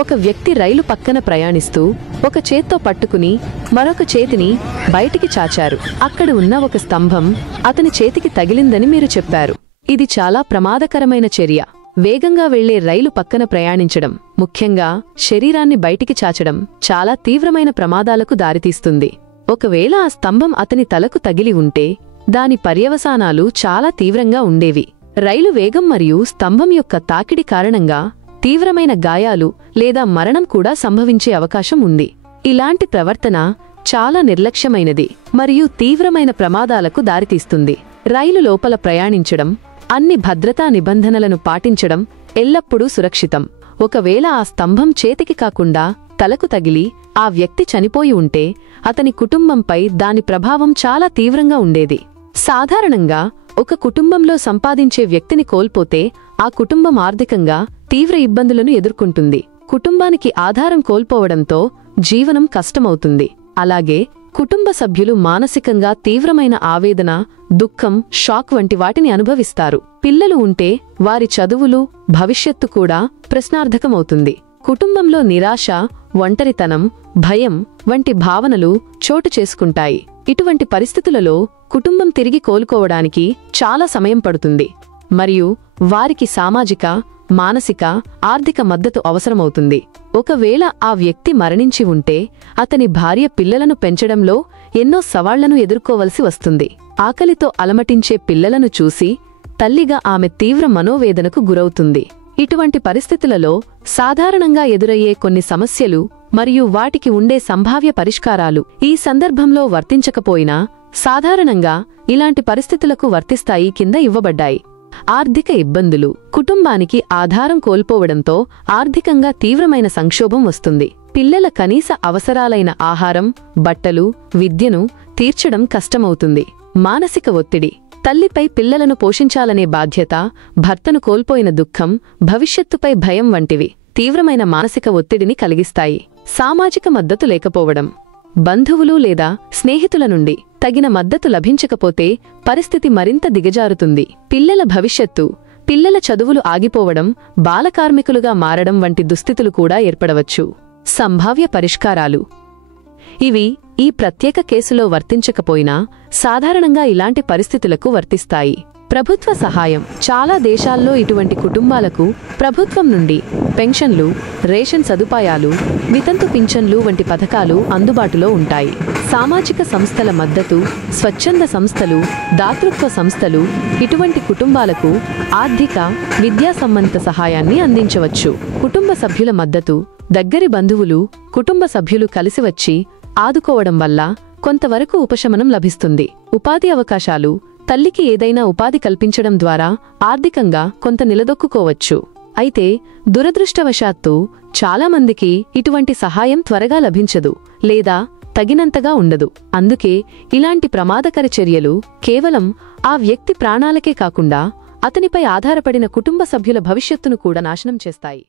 ఒక వ్యక్తి రైలు పక్కన ప్రయాణిస్తూ ఒక చేత్తో పట్టుకుని మరొక చేతిని బయటికి చాచారు. అక్కడ ఉన్న ఒక స్తంభం అతని చేతికి తగిలిందని మీరు చెప్పారు. ఇది చాలా ప్రమాదకరమైన చర్య. వేగంగా వెళ్లే రైలు పక్కన ప్రయాణించడం, ముఖ్యంగా శరీరాన్ని బయటికి చాచడం చాలా తీవ్రమైన ప్రమాదాలకు దారితీస్తుంది. ఒకవేళ ఆ స్తంభం అతని తలకు తగిలి ఉంటే దాని పర్యవసానాలు చాలా తీవ్రంగా ఉండేవి. రైలు వేగం మరియు స్తంభం యొక్క తాకిడి కారణంగా తీవ్రమైన గాయాలు లేదా మరణం కూడా సంభవించే అవకాశం ఉంది. ఇలాంటి ప్రవర్తన చాలా నిర్లక్ష్యమైనది మరియు తీవ్రమైన ప్రమాదాలకు దారితీస్తుంది. రైలు లోపల ప్రయాణించడం, అన్ని భద్రతా నిబంధనలను పాటించడం ఎల్లప్పుడూ సురక్షితం. ఒకవేళ ఆ స్తంభం చేతికి కాకుండా తలకు తగిలి ఆ వ్యక్తి చనిపోయి ఉంటే అతని కుటుంబంపై దాని ప్రభావం చాలా తీవ్రంగా ఉండేది. సాధారణంగా ఒక కుటుంబంలో సంపాదించే వ్యక్తిని కోల్పోతే ఆ కుటుంబం ఆర్థికంగా తీవ్ర ఇబ్బందులను ఎదుర్కొంటుంది. కుటుంబానికి ఆధారం కోల్పోవడంతో జీవనం కష్టమవుతుంది. అలాగే కుటుంబ సభ్యులు మానసికంగా తీవ్రమైన ఆవేదన, దుఃఖం, షాక్ వంటి వాటిని అనుభవిస్తారు. పిల్లలు ఉంటే వారి చదువులు, భవిష్యత్తు కూడా ప్రశ్నార్థకమవుతుంది. కుటుంబంలో నిరాశ, ఒంటరితనం, భయం వంటి భావనలు చోటు చేసుకుంటాయి. ఇటువంటి పరిస్థితులలో కుటుంబం తిరిగి కోలుకోవడానికి చాలా సమయం పడుతుంది మరియు వారికి సామాజిక, మానసిక, ఆర్థిక మద్దతు అవసరమవుతుంది. ఒకవేళ ఆ వ్యక్తి మరణించి ఉంటే అతని భార్య పిల్లలను పెంచడంలో ఎన్నో సవాళ్లను ఎదుర్కోవలసి వస్తుంది. ఆకలితో అలమటించే పిల్లలను చూసి తల్లిగా ఆమె తీవ్ర మనోవేదనకు గురవుతుంది. ఇటువంటి పరిస్థితులలో సాధారణంగా ఎదురయ్యే కొన్ని సమస్యలు మరియు వాటికి ఉండే సంభావ్య పరిష్కారాలు ఈ సందర్భంలో వర్తించకపోయినా సాధారణంగా ఇలాంటి పరిస్థితులకు వర్తిస్తాయి కింద ఇవ్వబడ్డాయి. ఆర్థిక ఇబ్బందులు. కుటుంబానికి ఆధారం కోల్పోవడంతో ఆర్థికంగా తీవ్రమైన సంక్షోభం వస్తుంది. పిల్లల కనీస అవసరాలైన ఆహారం, బట్టలు, విద్యను తీర్చడం కష్టమవుతుంది. మానసిక ఒత్తిడి. తల్లిపై పిల్లలను పోషించాలనే బాధ్యత, భర్తను కోల్పోయిన దుఃఖం, భవిష్యత్తుపై భయం వంటివి తీవ్రమైన మానసిక ఒత్తిడిని కలిగిస్తాయి. సామాజిక మద్దతు లేకపోవడం. బంధువులు లేదా స్నేహితుల నుండి తగిన మద్దతు లభించకపోతే పరిస్థితి మరింత దిగజారుతుంది. పిల్లల భవిష్యత్తు. పిల్లల చదువులు ఆగిపోవడం, బాలకార్మికులుగా మారడం వంటి దుస్థితులు కూడా ఏర్పడవచ్చు. సంభావ్య పరిష్కారాలు. ఇవి ఈ ప్రత్యేక కేసులో వర్తించకపోయినా సాధారణంగా ఇలాంటి పరిస్థితులకు వర్తిస్తాయి. ప్రభుత్వ సహాయం. చాలా దేశాల్లో ఇటువంటి కుటుంబాలకు ప్రభుత్వం నుండి పెన్షన్లు, రేషన్ సదుపాయాలు, వితంతు పింఛన్లు వంటి పథకాలు అందుబాటులో ఉంటాయి. సామాజిక సంస్థల మద్దతు. స్వచ్ఛంద సంస్థలు, దాతృత్వ సంస్థలు ఇటువంటి కుటుంబాలకు ఆర్థిక, విద్యా సంబంధిత సహాయాన్ని అందించవచ్చు. కుటుంబ సభ్యుల మద్దతు. దగ్గరి బంధువులు, కుటుంబ సభ్యులు కలిసివచ్చి ఆదుకోవడం వల్ల కొంతవరకు ఉపశమనం లభిస్తుంది. ఉపాధి అవకాశాలు. తల్లికి ఏదైనా ఉపాధి కల్పించడం ద్వారా ఆర్థికంగా కొంత నిలదొక్కుకోవచ్చు. అయితే దురదృష్టవశాత్తు చాలామందికి ఇటువంటి సహాయం త్వరగా లభించదు లేదా తగినంతగా ఉండదు. అందుకే ఇలాంటి ప్రమాదకర చర్యలు కేవలం ఆ వ్యక్తి ప్రాణాలకే కాకుండా అతనిపై ఆధారపడిన కుటుంబ సభ్యుల భవిష్యత్తును కూడా నాశనం చేస్తాయి.